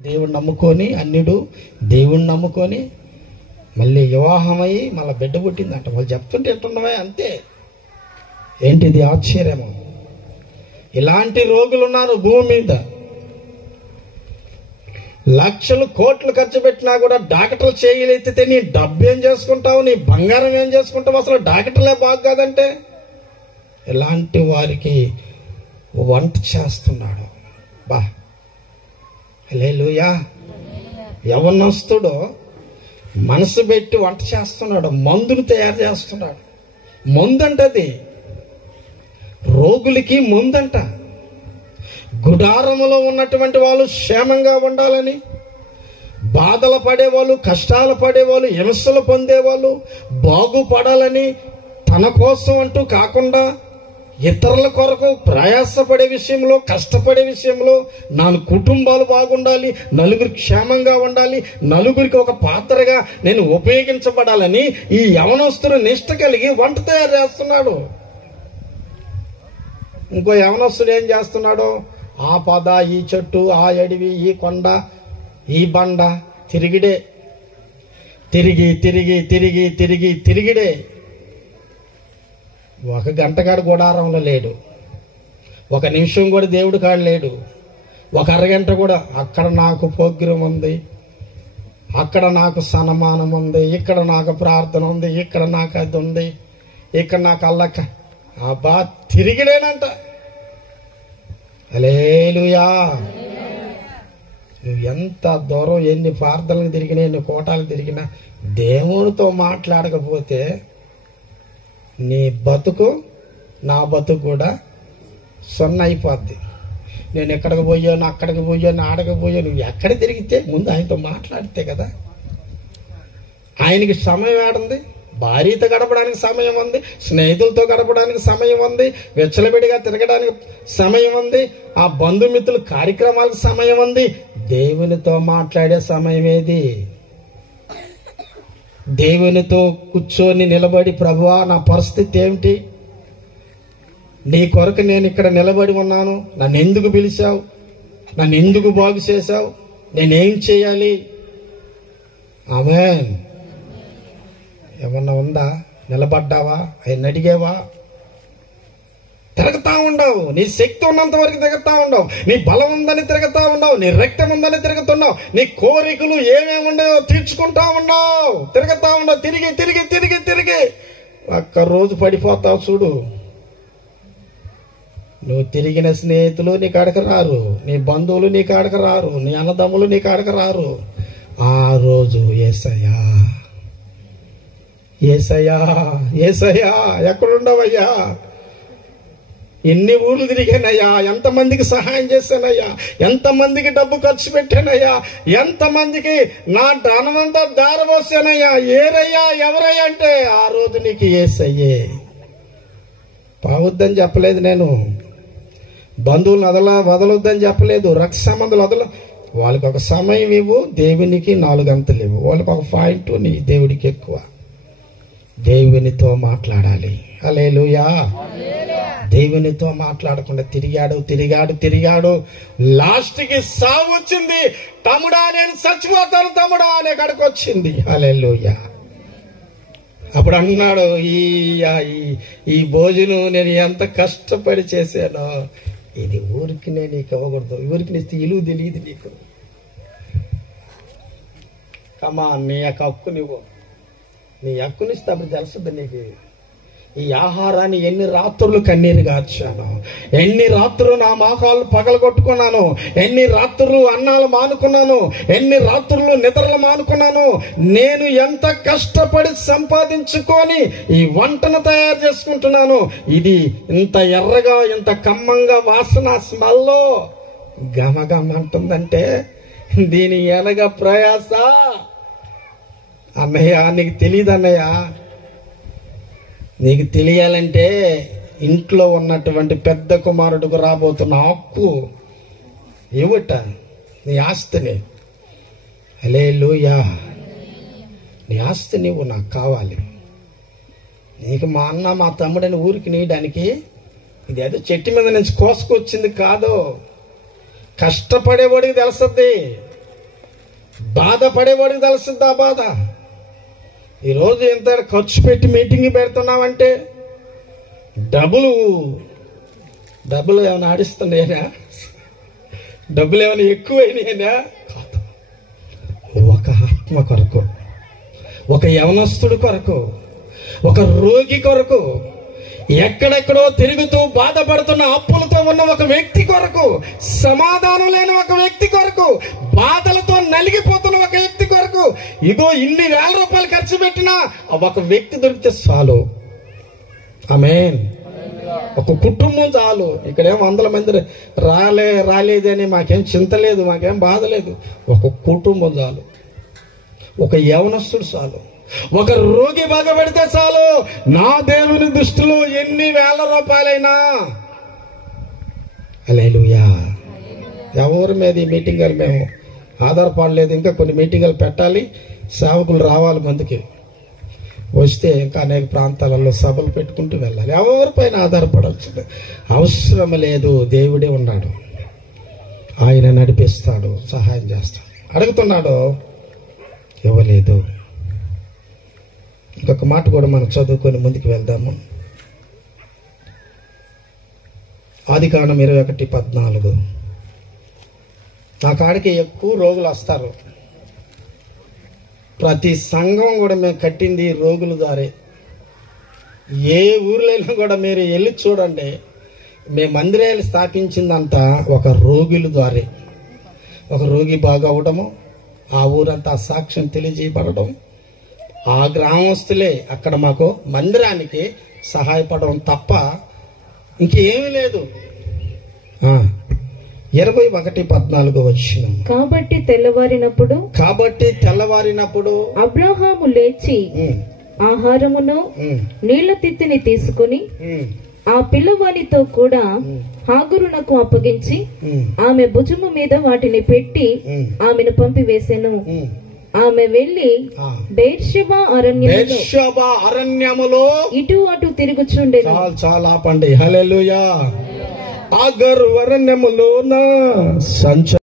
దేవుణ్ణి నమ్ముకొని అన్యుడు దేవుణ్ణి నమ్ముకొని మళ్ళీ వివాహమయ్యి మళ్ళీ బిడ్డ పుట్టిందంట. వాళ్ళు చెప్తుంటే ఎట్టున్నవే అంతే. ఏంటిది ఆశ్చర్యము! ఇలాంటి రోగులు ఉన్నారు భూమి మీద. లక్షలు కోట్లు ఖర్చు పెట్టినా కూడా డాక్టర్లు చేయలేతే నీ డబ్బు ఏం చేసుకుంటావు, నీ బంగారం ఏం చేసుకుంటావు, అసలు డాక్టర్లే బాగు కాదంటే. ఇలాంటి వారికి వంట చేస్తున్నాడు. బా హల్లెలూయా! యవ్వనస్తుడు మనసు పెట్టి వంట చేస్తున్నాడు, మందును తయారు చేస్తున్నాడు. మందంటది రోగులకి మందంట. గుడారములో ఉన్నటువంటి వాళ్ళు క్షేమంగా ఉండాలని, బాధలు పడేవాళ్ళు, కష్టాలు పడేవాళ్ళు, హింసలు పొందేవాళ్ళు బాగుపడాలని, తన కోసం అంటూ కాకుండా ఇతరుల కొరకు ప్రయాసపడే విషయంలో, కష్టపడే విషయంలో, నా కుటుంబాలు బాగుండాలి, నలుగురు క్షేమంగా ఉండాలి, నలుగురికి ఒక పాత్రగా నేను ఉపయోగించబడాలని ఈ యవనస్తుడు నిష్ట కలిగి వంట తయారు చేస్తున్నాడు. ఇంకో యవనస్తుడు ఏం చేస్తున్నాడు? ఆ పద, ఈ చెట్టు, ఆ అడవి, ఈ కొండ, ఈ బండ తిరిగిడే, తిరిగి తిరిగి తిరిగి తిరిగి తిరిగిడే. ఒక గంట కాడు గుడారంలో లేడు, ఒక నిమిషం కూడా దేవుడి కాడు లేడు, ఒక అరగంట కూడా. అక్కడ నాకు ప్రోగ్రాం ఉంది, అక్కడ నాకు సన్మానం ఉంది, ఇక్కడ నాకు ప్రార్థన ఉంది, ఇక్కడ నాకు అది ఉంది, ఇక్కడ నాకు అల్లక. అబ్బా తిరిగిడేనంట. హల్లెలూయా! నువ్వు ఎంత దూరం ఎన్ని ప్రార్థనలు తిరిగినా, ఎన్ని కోటాలు తిరిగినా దేవుడితో మాట్లాడకపోతే నీ బతుకు, నా బతుకు కూడా సొన్న అయిపోద్ది. నేను ఎక్కడికి పోయాను, అక్కడికి పోయాను, ఆడకి పోయాను. నువ్వు ఎక్కడ తిరిగితే ముందు ఆయనతో మాట్లాడితే కదా. ఆయనకి సమయం ఏడుంది? భార్యతో గడపడానికి సమయం ఉంది, స్నేహితులతో గడపడానికి సమయం ఉంది, వెచ్చలబిడిగా తిరగడానికి సమయం ఉంది, ఆ బంధుమిత్రుల కార్యక్రమాలకు సమయం ఉంది. దేవునితో మాట్లాడే సమయం ఏది? దేవునితో కూర్చొని నిలబడి, ప్రభువా నా పరిస్థితి ఏమిటి, నీ కొరకు నేను ఇక్కడ నిలబడి ఉన్నాను, నన్ను ఎందుకు పిలిచావు, నన్ను ఎందుకు బాగు చేశావు, నేనేం చేయాలి? ఆమేన్. ఏమన్నా ఉందా? నిలబడ్డావా? ఆయన అడిగేవా? తిరుగుతా ఉండవు. నీ శక్తి ఉన్నంత వరకు తిరుగుతా ఉండవు, నీ బలం ఉందని తిరుగుతా ఉండవు, నీ రక్తం ఉందని తిరుగుతున్నావు, నీ కోరికలు ఏమేమి ఉండవో తీర్చుకుంటా ఉన్నావు, తిరుగుతా ఉండవు. తిరిగి తిరిగి తిరిగి తిరిగి ఒక్కరోజు పడిపోతావు చూడు. నువ్వు తిరిగిన స్నేహితులు నీ కాడకు రారు, నీ బంధువులు నీ కాడకు రారు, నీ అన్నదమ్ములు నీ కాడకు రారు. ఆ రోజు యేసయ్యా, యేసయ్యా, యేసయ్యా ఎక్కడుండవయ్యా? ఎన్ని ఊళ్ళు తిరిగానయ్యా, ఎంతమందికి సహాయం చేశానయ్యా, ఎంతమందికి డబ్బు ఖర్చు పెట్టానయ్యా, ఎంతమందికి నా ధనమంతా దారపోసానయ్యా, ఏరయ్యా ఎవరయ్యా అంటే ఆ రోజు నీకు యేసయ్యే. పావద్దని చెప్పలేదు నేను, బంధువులను వదలొద్దని చెప్పలేదు, రక్త సంబంధాలు వదల. వాళ్ళకి ఒక సమయం ఇవ్వు, దేవునికి 4 గంటలు ఇవ్వు. వాళ్ళకి ఒక పాయింట్, నీ దేవుడికి ఎక్కువ. దేవునితో మాట్లాడాలి. హల్లెలూయా! దేవునితో మాట్లాడకుండా తిరిగాడు తిరిగాడు తిరిగాడు, లాస్ట్కి సావు వచ్చింది. తమ్ముడా నేను చచ్చిపోతాను తమ్ముడా అనే కాడికి వచ్చింది. హల్లెలూయా! అప్పుడు అన్నాడు, ఈ భోజనం నేను ఎంత కష్టపడి చేశానో, ఇది ఊరికి నేను నీకు ఇవ్వకూడదు, ఊరికి నీస్తే ఇలువ తెలియదు నీకు. కమా నీ యొక్క హక్కు నువ్వు, నీ హక్కునిస్తే అప్పుడు తెలుస్తుంది నీకు. ఈ ఆహారాన్ని ఎన్ని రాత్రులు కన్నీరు గార్చాను, ఎన్ని రాత్రులు నా మోకాళ్ళు పగలగొట్టుకున్నాను, ఎన్ని రాత్రులు అన్నాలు మానుకున్నాను, ఎన్ని రాత్రులు నిద్రలు మానుకున్నాను. నేను ఎంత కష్టపడి సంపాదించుకొని ఈ వంటను తయారు చేసుకుంటున్నాను. ఇది ఇంత ఎర్రగా, ఇంత కమ్మంగా వాసన, స్మెల్లో గమగమంటుందంటే దీని ఎనగ ప్రయాస. అన్నయ్య నీకు తెలియదు అన్నయ్య, నీకు తెలియాలంటే ఇంట్లో ఉన్నటువంటి పెద్ద కుమారుడికి రాబోతున్న హక్కు ఇవ్వట, నీ ఆస్తిని. హల్లెలూయా! నీ ఆస్తి నువ్వు నాకు కావాలి. నీకు మా అన్న మా తమ్ముడని ఊరికి నీయడానికి ఇది ఏదో చెట్టు మీద నుంచి కోసుకొచ్చింది కాదు. కష్టపడేవాడికి తెలుస్తుంది. బాధపడేవాడికి తెలుస్తుంది ఆ బాధ. ఈరోజు ఎంత ఖర్చు పెట్టి మీటింగ్ పెడుతున్నామంటే డబ్బులు ఏమైనా ఆడిస్తున్నాయినా, డబ్బులు ఏమైనా ఎక్కువైనాయినా కాదు. ఒక ఆత్మ కొరకు, ఒక యవనస్తుడి కొరకు, ఒక రోగి కొరకు, ఎక్కడెక్కడో తిరుగుతూ బాధపడుతున్న అప్పులతో ఉన్న ఒక వ్యక్తి కొరకు, సమాధానం లేని ఒక వ్యక్తి కొరకు, బాధలతో నలిగిపోతున్న ఒక వ్యక్తి కొరకు, ఇగో ఇన్ని వేల రూపాయలు ఖర్చు పెట్టినా ఒక వ్యక్తి దొరికితే చాలు. ఆమేన్. ఒక కుటుంబం చాలు. ఇక్కడేం 100 మంది రాలేదని మాకేం చింత లేదు, మాకేం బాధ లేదు. ఒక కుటుంబం చాలు, ఒక యవనస్తుడు చాలు, ఒక రోగి బాధపడితే చాలు. నా దేవుని దృష్టిలో ఎన్ని వేల రూపాయలైనా. హల్లెలూయా. ఎవరి మీద ఈ మీటింగులు మేము ఆధారపడలేదు. ఇంకా కొన్ని మీటింగులు పెట్టాలి, సేవకులు రావాలి, ముందుకి వస్తే ఇంకా అనేక ప్రాంతాలలో సభలు పెట్టుకుంటూ వెళ్ళాలి. ఎవరిపైన ఆధారపడాల్సింది అవసరం లేదు. దేవుడే ఉన్నాడు, ఆయన నడిపిస్తాడు, సహాయం చేస్తాడు. అడుగుతున్నాడు, ఇవ్వలేదు. ఇంకొక మాట కూడా మనం చదువుకొని ముందుకు వెళ్దాము. ఆదికాండం 21:14. నా కాడికి ఎక్కువ రోగులు వస్తారు. ప్రతి సంఘం కూడా మేము కట్టింది రోగుల దారే. ఏ ఊర్లైనా కూడా మీరు వెళ్ళి చూడండి, మేము మందిరాలు స్థాపించిందంతా ఒక రోగుల ద్వారే. ఒక రోగి బాగా అవడము, ఆ ఊరంతా సాక్ష్యం తెలియజేయబడడం, ఆ గ్రామస్తులే అక్కడ మాకు మందిరానికి సహాయపడడం తప్ప ఇంకేమీ లేదు. 21:14 వచ్చిన. కాబట్టి తెల్లవారినప్పుడు అబ్రహాము లేచి ఆహారమును నీళ్ల తిత్తిని తీసుకుని ఆ పిల్లవానితో కూడా హాగురునకు అప్పగించి ఆమె భుజము మీద వాటిని పెట్టి ఆమెను పంపివేసెను. ఆమె వెళ్లి బెర్షెబా అరణ్యములో ఇటు అటు తిరుగుచుండెను. చాలా ఆపండి. హల్లెలూయా. ఆగరు అరణ్యములోన సంచ